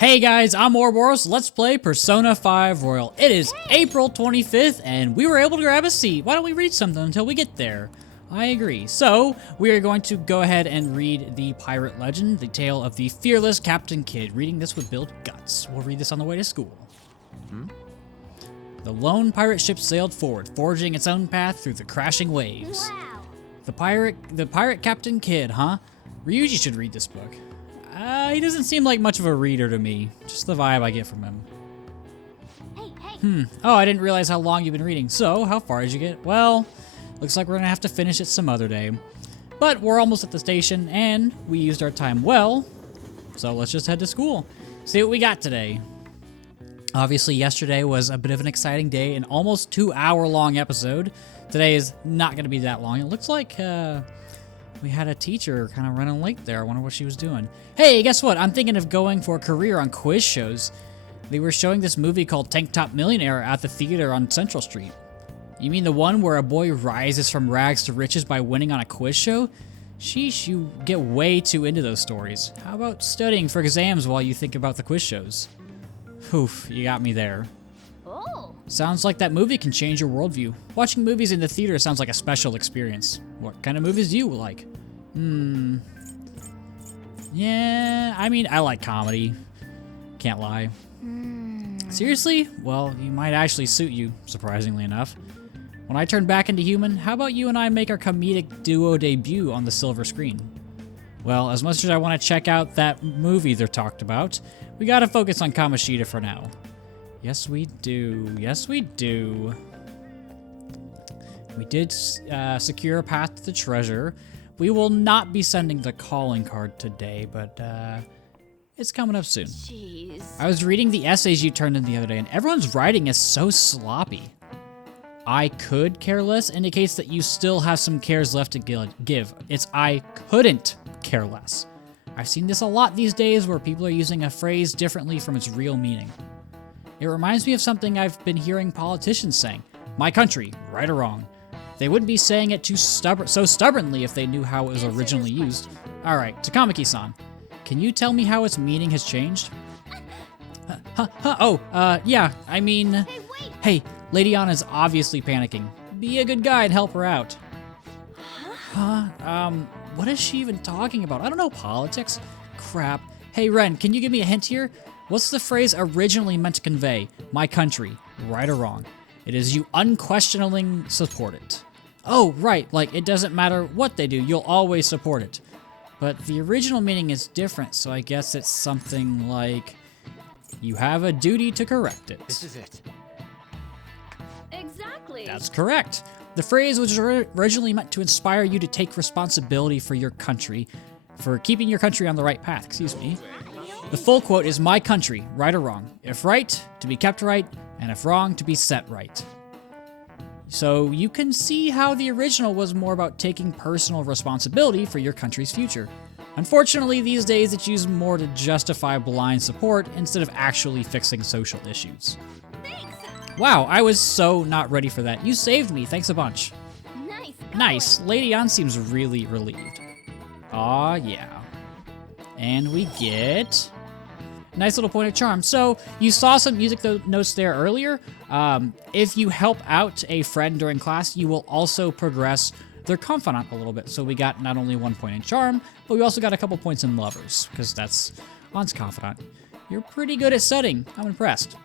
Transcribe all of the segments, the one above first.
Hey guys, I'm Ouroboros. Let's play Persona 5 Royal. It is April 25th, and we were able to grab a seat. Why don't we read something until we get there? I agree. So, we are going to go ahead and read the pirate legend, the tale of the fearless Captain Kidd. Reading this would build guts. We'll read this on the way to school. The lone pirate ship sailed forward, forging its own path through the crashing waves. Wow. The pirate Captain Kidd, huh? Ryuji should read this book. He doesn't seem like much of a reader to me. Just the vibe I get from him. Hey. Oh, I didn't realize how long you've been reading. So, how far did you get? Well, looks like we're gonna have to finish it some other day. But we're almost at the station, and we used our time well. So let's just head to school. See what we got today. Obviously, yesterday was a bit of an exciting day, an almost 2-hour-long episode. Today is not gonna be that long. It looks like, we had a teacher kind of running late there. I wonder what she was doing. Hey, guess what? I'm thinking of going for a career on quiz shows. They were showing this movie called Tank Top Millionaire at the theater on Central Street. You mean the one where a boy rises from rags to riches by winning on a quiz show? Sheesh, you get way too into those stories. How about studying for exams while you think about the quiz shows? Oof, you got me there. Oh. Sounds like that movie can change your worldview. Watching movies in the theater sounds like a special experience. What kind of movies do you like? Yeah, I mean, I like comedy. Can't lie. Seriously? Well, you might actually suit you, surprisingly enough. When I turn back into human, how about you and I make our comedic duo debut on the silver screen? Well, as much as I want to check out that movie they're talked about, we gotta focus on Kamoshida for now. Yes, we do. Yes, we do. We did secure a path to the treasure. We will not be sending the calling card today, but it's coming up soon. Jeez. I was reading the essays you turned in the other day, and everyone's writing is so sloppy. I could care less indicates that you still have some cares left to give. It's I couldn't care less. I've seen this a lot these days where people are using a phrase differently from its real meaning. It reminds me of something I've been hearing politicians saying. My country, right or wrong. They wouldn't be saying it so stubbornly if they knew how it was originally used. Alright, Takamaki-san, can you tell me how its meaning has changed? Yeah, I mean... Hey, wait. Hey, Lady Anna's obviously panicking. Be a good guy and help her out. What is she even talking about? I don't know politics. Crap. Hey, Ren, can you give me a hint here? What's the phrase originally meant to convey? My country, right or wrong? It is you unquestionably support it. Oh, right, like it doesn't matter what they do, you'll always support it. But the original meaning is different, so I guess it's something like you have a duty to correct it. This is it. Exactly. That's correct. The phrase was originally meant to inspire you to take responsibility for your country, for keeping your country on the right path, excuse me. The full quote is my country, right or wrong. If right, to be kept right, and if wrong, to be set right. So you can see how the original was more about taking personal responsibility for your country's future. Unfortunately, these days it's used more to justify blind support instead of actually fixing social issues. Thanks. Wow, I was so not ready for that. You saved me, thanks a bunch. Nice. Nice, Lady Ann seems really relieved. Aw, yeah. And we get... nice little point of charm. So, you saw some music notes there earlier. If you help out a friend during class, you will also progress their confidant a little bit. So we got not only 1 point in charm, but we also got a couple points in lovers, because that's An's confidant. You're pretty good at studying. I'm impressed.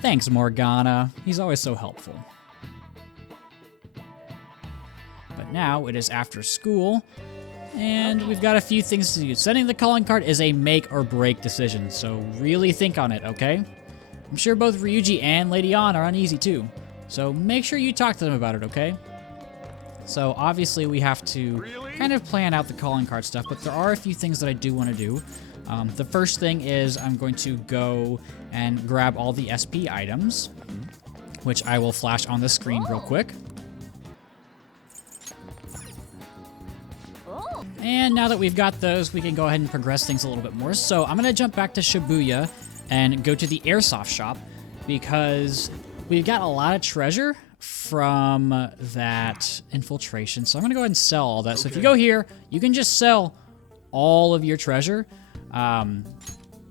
Thanks, Morgana. He's always so helpful. But now it is after school, and we've got a few things to do. Sending the calling card is a make or break decision, so really think on it, okay? I'm sure both Ryuji and Lady Ann are uneasy too, so make sure you talk to them about it, okay? So obviously we have to kind of plan out the calling card stuff, but there are a few things that I do want to do. The first thing is I'm going to go and grab all the SP items, which I will flash on the screen real quick. Oh. And now that we've got those, we can go ahead and progress things a little bit more. So I'm going to jump back to Shibuya and go to the airsoft shop because we've got a lot of treasure from that infiltration. So I'm going to go ahead and sell all that. So if you go here, you can just sell all of your treasure.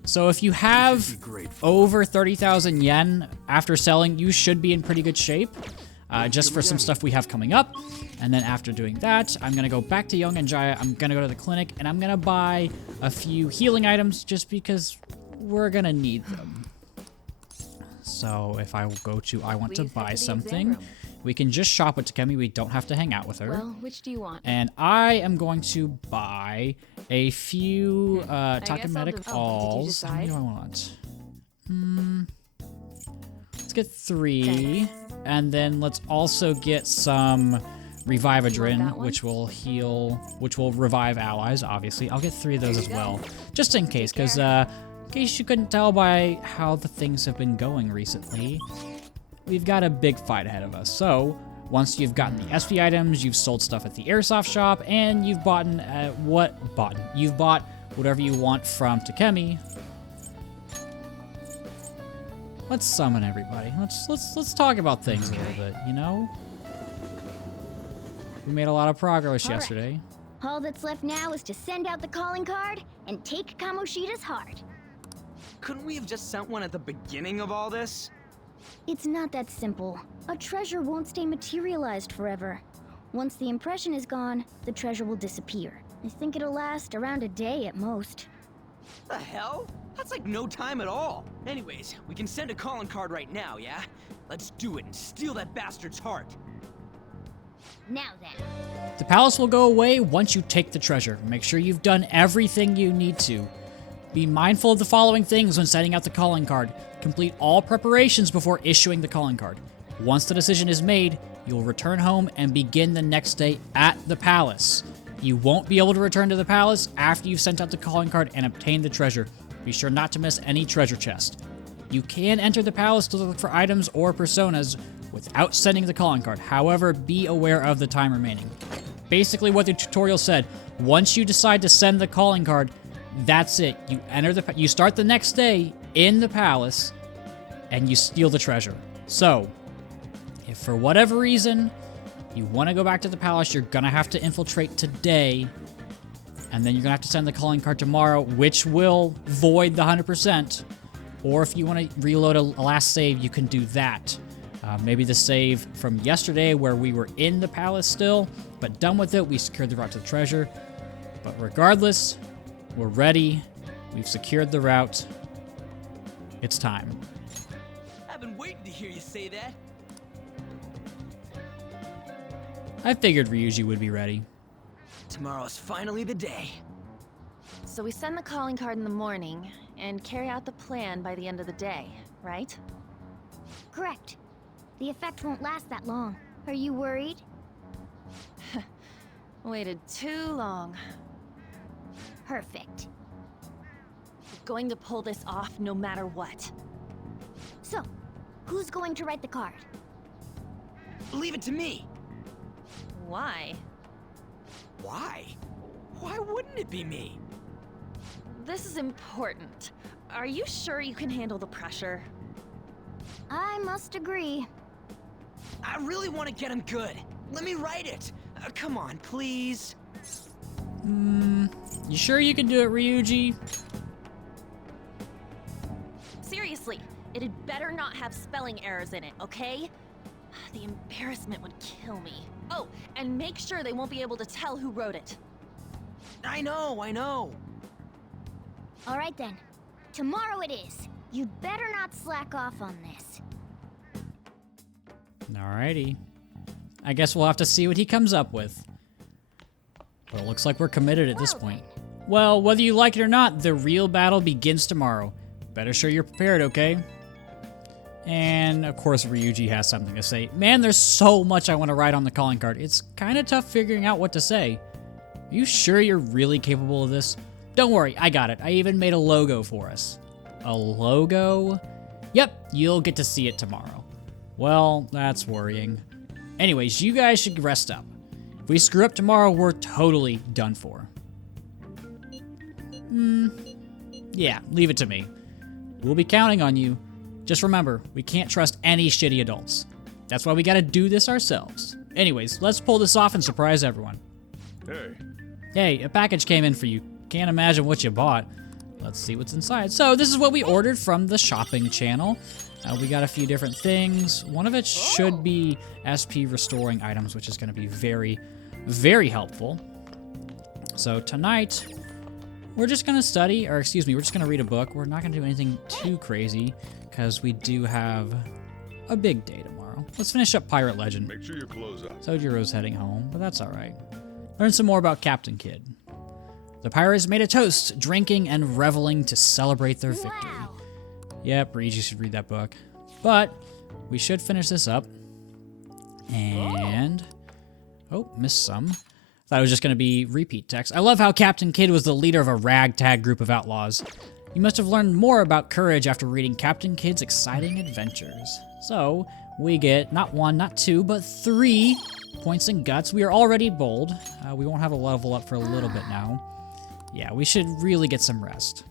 So if you have over 30,000 yen after selling, you should be in pretty good shape. Just for some stuff we have coming up. And then after doing that, I'm going to go back to Young and Jaya. I'm going to go to the clinic, and I'm going to buy a few healing items just because we're going to need them. So if I go to I want to buy something, we can just shop with Takemi. We don't have to hang out with her. Well, which do you want? And I am going to buy a few Takemetic alls. How many do I want? Let's get 3. And then let's also get some Revivadrin, which will heal, which will revive allies, obviously. I'll get 3 of those as well, just in case, because in case you couldn't tell by how the things have been going recently, we've got a big fight ahead of us. So once you've gotten the SP items, you've sold stuff at the airsoft shop, and you've you've bought whatever you want from Takemi. Let's summon everybody. Let's talk about things a little bit, you know? We made a lot of progress All right. yesterday. All that's left now is to send out the calling card and take Kamoshida's heart. Couldn't we have just sent one at the beginning of all this? It's not that simple. A treasure won't stay materialized forever. Once the impression is gone, the treasure will disappear. I think it'll last around a day at most. The hell? That's like no time at all. Anyways, we can send a calling card right now, yeah? Let's do it and steal that bastard's heart. Now then. The palace will go away once you take the treasure. Make sure you've done everything you need to. Be mindful of the following things when sending out the calling card. Complete all preparations before issuing the calling card. Once the decision is made, you'll return home and begin the next day at the palace. You won't be able to return to the palace after you've sent out the calling card and obtained the treasure. Be sure not to miss any treasure chest. You can enter the palace to look for items or personas without sending the calling card. However, be aware of the time remaining. Basically what the tutorial said, once you decide to send the calling card, that's it. You start the next day in the palace and you steal the treasure. So, if for whatever reason you want to go back to the palace, you're going to have to infiltrate today, and then you're going to have to send the calling card tomorrow, which will void the 100%. Or if you want to reload a last save, you can do that. Maybe the save from yesterday where we were in the palace still, but done with it, we secured the route to the treasure. But regardless, we're ready. We've secured the route. It's time. I've been waiting to hear you say that. I figured Ryuji would be ready. Tomorrow's finally the day. So we send the calling card in the morning and carry out the plan by the end of the day, right? Correct. The effect won't last that long. Are you worried? Waited too long. Perfect. Going to pull this off no matter what. So, who's going to write the card? Leave it to me. Why? Why? Why wouldn't it be me? This is important. Are you sure you can handle the pressure? I must agree. I really want to get him good. Let me write it. Come on, please. You sure you can do it, Ryuji? Seriously, it had better not have spelling errors in it, okay? The embarrassment would kill me. Oh, and make sure they won't be able to tell who wrote it. I know. All right then. Tomorrow it is. You'd better not slack off on this. Alrighty. I guess we'll have to see what he comes up with. But it looks like we're committed at this point. Well, whether you like it or not, the real battle begins tomorrow. Better sure you're prepared, okay? And, of course, Ryuji has something to say. Man, there's so much I want to write on the calling card. It's kind of tough figuring out what to say. Are you sure you're really capable of this? Don't worry, I got it. I even made a logo for us. A logo? Yep, you'll get to see it tomorrow. Well, that's worrying. Anyways, you guys should rest up. If we screw up tomorrow, we're totally done for. Yeah, leave it to me. We'll be counting on you. Just remember, we can't trust any shitty adults. That's why we gotta do this ourselves. Anyways, let's pull this off and surprise everyone. Hey, Hey, a package came in for you. Can't imagine what you bought. let's see what's inside. So this is what we ordered from the shopping channel. We got a few different things. One of it should be SP restoring items, which is going to be very, very helpful. So tonight, we're just going to study, or excuse me, we're just going to read a book. We're not going to do anything too crazy because we do have a big day tomorrow. Let's finish up Pirate Legend. Make sure your clothes out. Sojiro's heading home, but that's all right. Learn some more about Captain Kidd. The pirates made a toast, drinking and reveling to celebrate their victory. Wow. Yep, Reed, you should read that book. But we should finish this up. And oh, missed some. Thought it was just going to be repeat text. I love how Captain Kidd was the leader of a ragtag group of outlaws. You must have learned more about courage after reading Captain Kidd's exciting adventures. So, we get not 1, not 2, but 3 points in guts. We are already bold. We won't have a level up for a little bit now. Yeah, we should really get some rest.